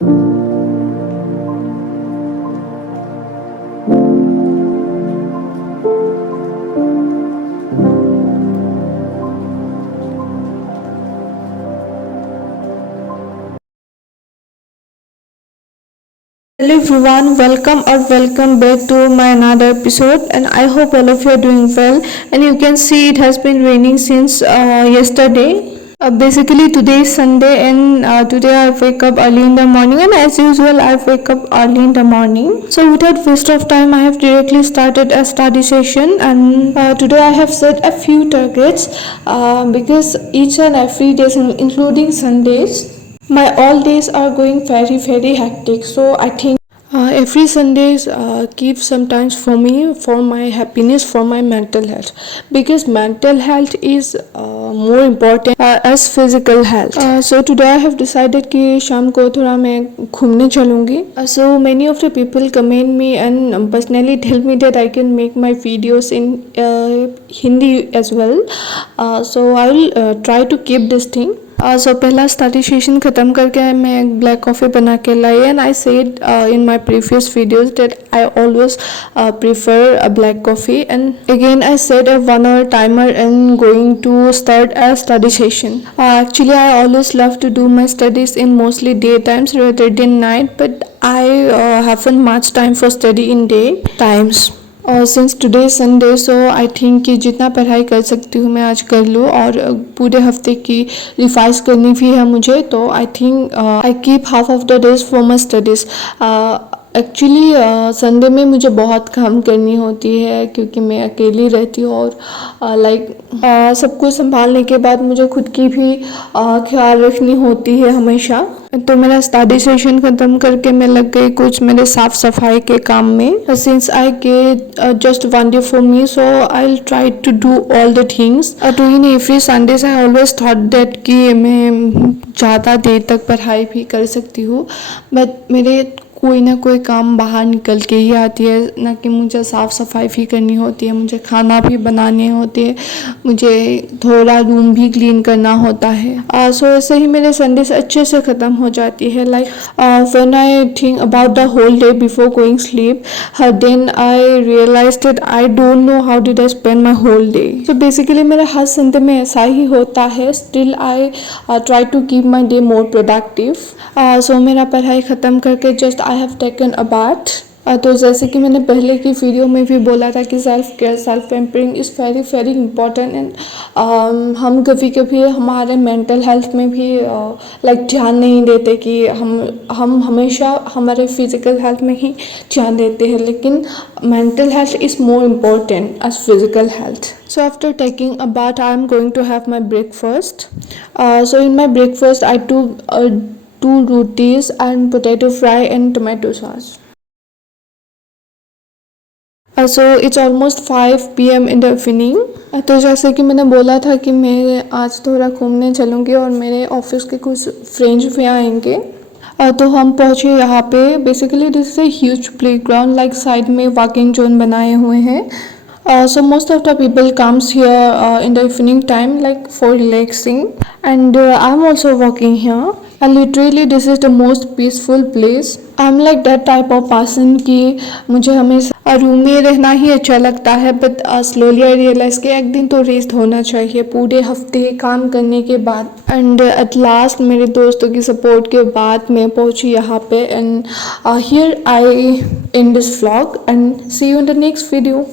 Hello everyone, welcome back to my another episode, and I hope all of you are doing well. And you can see it has been raining since yesterday. Basically today is Sunday, and today I wake up early in the morning, and as usual I wake up early in the morning. So without waste of time, I have directly started a study session, and today I have set a few targets because each and every day, including Sundays, my all days are going very hectic. So I think every Sundays keep sometimes for me, for my happiness, for my mental health, because mental health is more important as physical health. So today I have decided कि शाम को थोड़ा मैं घूमने चलूँगी. So many of the people comment me and personally tell me that I can make my videos in Hindi as well. So I will try to keep this thing. सो पहला study session ख़त्म करके मैं एक black coffee बना के लाई, and I said in my previous videos that I always prefer a black coffee, and again I set a 1 hour timer and going to start a study session. Actually I always love to do my studies in mostly day times rather than night, but I haven't much time for study in day times. और since today Sunday, so I think कि जितना पढ़ाई कर सकती हूँ मैं आज कर लूँ, और पूरे हफ्ते की रिवाइज करनी भी है मुझे, तो I think I keep half of the days for my studies. Actually Sunday में मुझे बहुत काम करनी होती है क्योंकि मैं अकेली रहती हूँ, और सब कुछ संभालने के बाद मुझे खुद की भी ख्याल रखनी होती है हमेशा. तो मेरा स्टडी सेशन ख़त्म करके मैं लग गई कुछ मेरे साफ़ सफाई के काम में. Since I get just 1 day for me, so I'll try to do all the things. तो in every Sundays I always thought that कि मैं ज़्यादा देर तक पढ़ाई भी कर सकती हूँ, बट मेरे कोई ना कोई काम बाहर निकल के ही आती है, ना कि मुझे साफ़ सफाई भी करनी होती है, मुझे खाना भी बनाने होते हैं, मुझे थोड़ा रूम भी क्लीन करना होता है. सो ऐसे ही मेरे संडेज अच्छे से ख़त्म हो जाती है. Like when I think about the whole day before going sleep, then I realise that I don't know how did I spend my whole day. So basically मेरा हर संडे में ऐसा ही होता है. Still I try to keep my day more productive. So मेरा पढ़ाई ख़त्म करके just I have taken a bath. तो जैसे कि मैंने पहले की वीडियो में भी बोला था कि self care, self pampering is very important, and हम कभी कभी हमारे मेंटल हेल्थ में भी ध्यान नहीं देते कि हम हमेशा हमारे फिज़िकल हेल्थ में ही ध्यान देते हैं, लेकिन mental health is more important as physical health. So after taking a bath, I am going to have my breakfast. So in my breakfast, I took 2 rotis and potato fry and tomato sauce. So it's almost 5 PM in the evening. तो जैसे कि मैंने बोला था कि मैं आज थोड़ा घूमने चलूँगी और मेरे ऑफिस के कुछ फ्रेंड्स भी आएंगे. तो हम पहुँचे यहाँ पे. Basically this is a huge playground, like side में वॉकिंग जोन बनाए हुए हैं. So most of the people comes here in the evening time, like for relaxing, and I'm also walking here, and literally this is the most peaceful place. I'm like that type of person कि मुझे हमेशा रूम में रहना ही अच्छा लगता है, but slowly I realise कि एक दिन तो रेस्ट होना चाहिए पूरे हफ्ते काम करने के बाद. एंड एट लास्ट मेरे दोस्तों की सपोर्ट के बाद मैं पहुंची यहाँ पे, and here I in this vlog, and see you in the next video.